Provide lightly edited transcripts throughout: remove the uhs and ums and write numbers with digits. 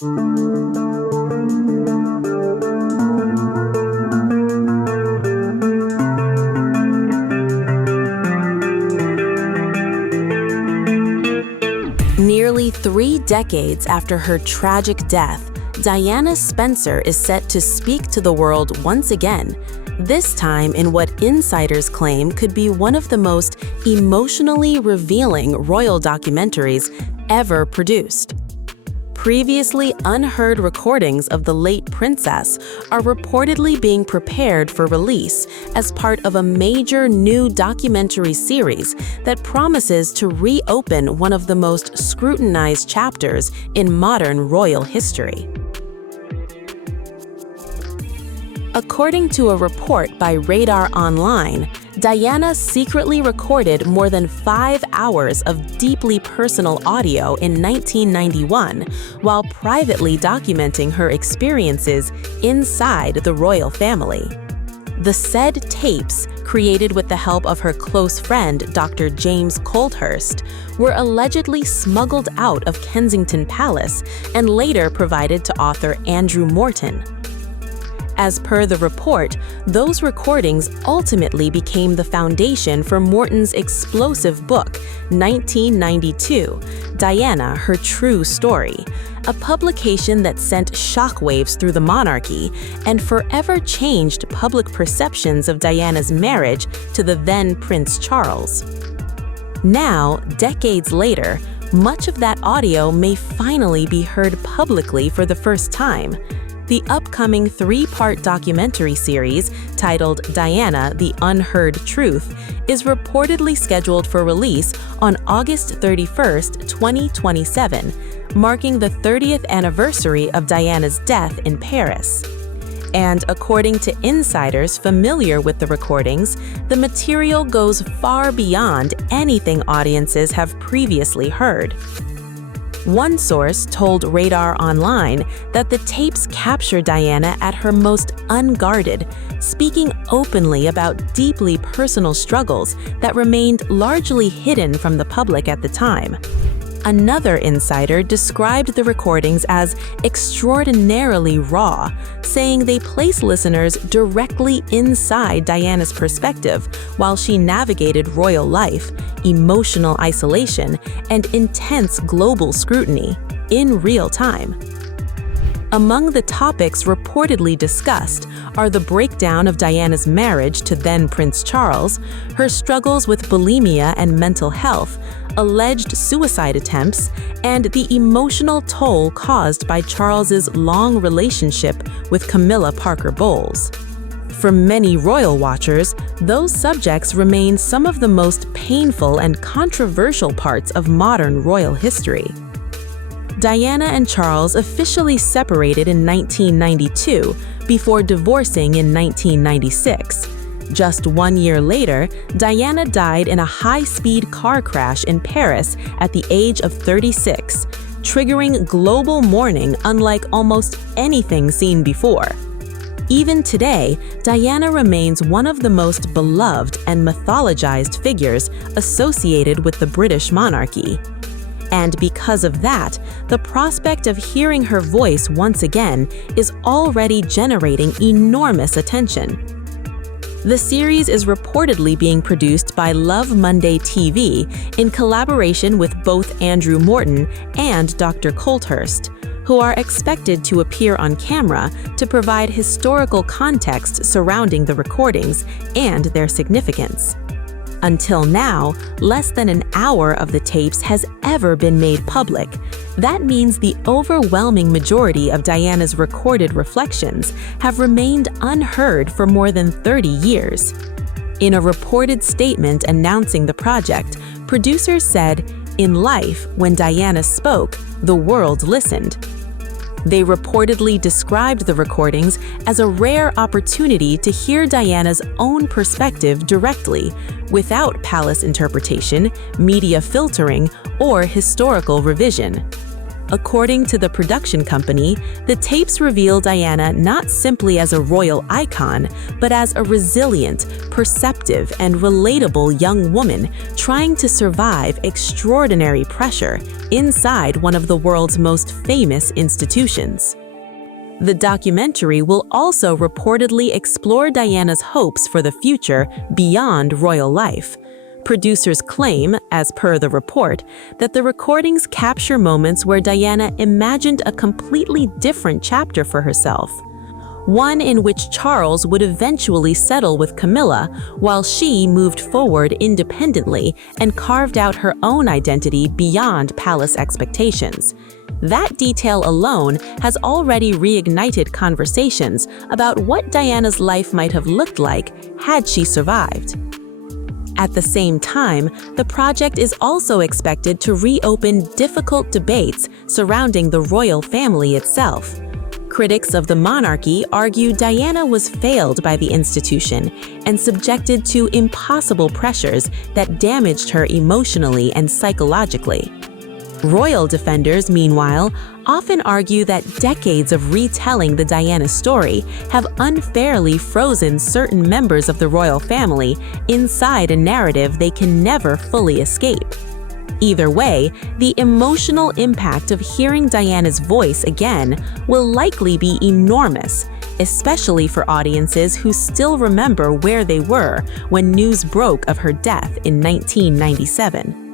Nearly 3 decades after her tragic death, Diana Spencer is set to speak to the world once again, this time in what insiders claim could be one of the most emotionally revealing royal documentaries ever produced. Previously unheard recordings of the late princess are reportedly being prepared for release as part of a major new documentary series that promises to reopen one of the most scrutinized chapters in modern royal history. According to a report by Radar Online, Diana secretly recorded more than 5 hours of deeply personal audio in 1991 while privately documenting her experiences inside the royal family. The said tapes, created with the help of her close friend Dr. James Colthurst, were allegedly smuggled out of Kensington Palace and later provided to author Andrew Morton. As per the report, those recordings ultimately became the foundation for Morton's explosive book, 1992, Diana, Her True Story, a publication that sent shockwaves through the monarchy and forever changed public perceptions of Diana's marriage to the then Prince Charles. Now, decades later, much of that audio may finally be heard publicly for the first time. The upcoming 3-part documentary series, titled Diana, the Unheard Truth, is reportedly scheduled for release on August 31, 2027, marking the 30th anniversary of Diana's death in Paris. And according to insiders familiar with the recordings, the material goes far beyond anything audiences have previously heard. One source told Radar Online that the tapes capture Diana at her most unguarded, speaking openly about deeply personal struggles that remained largely hidden from the public at the time. Another insider described the recordings as extraordinarily raw, saying they place listeners directly inside Diana's perspective while she navigated royal life, emotional isolation, and intense global scrutiny in real time. Among the topics reportedly discussed are the breakdown of Diana's marriage to then Prince Charles, her struggles with bulimia and mental health, alleged suicide attempts, and the emotional toll caused by Charles's long relationship with Camilla Parker Bowles. For many royal watchers, those subjects remain some of the most painful and controversial parts of modern royal history. Diana and Charles officially separated in 1992 before divorcing in 1996. Just 1 year later, Diana died in a high-speed car crash in Paris at the age of 36, triggering global mourning unlike almost anything seen before. Even today, Diana remains one of the most beloved and mythologized figures associated with the British monarchy. And because of that, the prospect of hearing her voice once again is already generating enormous attention. The series is reportedly being produced by Love Monday TV in collaboration with both Andrew Morton and Dr. Colthurst, who are expected to appear on camera to provide historical context surrounding the recordings and their significance. Until now, less than an hour of the tapes has ever been made public. That means the overwhelming majority of Diana's recorded reflections have remained unheard for more than 30 years. In a reported statement announcing the project, producers said, "In life, when Diana spoke, the world listened." They reportedly described the recordings as a rare opportunity to hear Diana's own perspective directly, without palace interpretation, media filtering, or historical revision. According to the production company, the tapes reveal Diana not simply as a royal icon, but as a resilient, perceptive, and relatable young woman trying to survive extraordinary pressure inside one of the world's most famous institutions. The documentary will also reportedly explore Diana's hopes for the future beyond royal life. Producers claim, as per the report, that the recordings capture moments where Diana imagined a completely different chapter for herself. One in which Charles would eventually settle with Camilla, while she moved forward independently and carved out her own identity beyond palace expectations. That detail alone has already reignited conversations about what Diana's life might have looked like had she survived. At the same time, the project is also expected to reopen difficult debates surrounding the royal family itself. Critics of the monarchy argue Diana was failed by the institution and subjected to impossible pressures that damaged her emotionally and psychologically. Royal defenders, meanwhile, often argue that decades of retelling the Diana story have unfairly frozen certain members of the royal family inside a narrative they can never fully escape. Either way, the emotional impact of hearing Diana's voice again will likely be enormous, especially for audiences who still remember where they were when news broke of her death in 1997.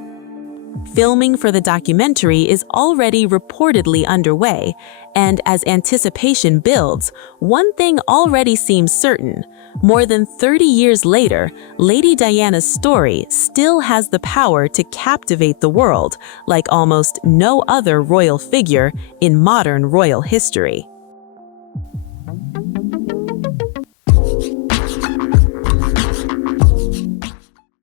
Filming for the documentary is already reportedly underway, and as anticipation builds, one thing already seems certain. More than 30 years later, Lady Diana's story still has the power to captivate the world like almost no other royal figure in modern royal history.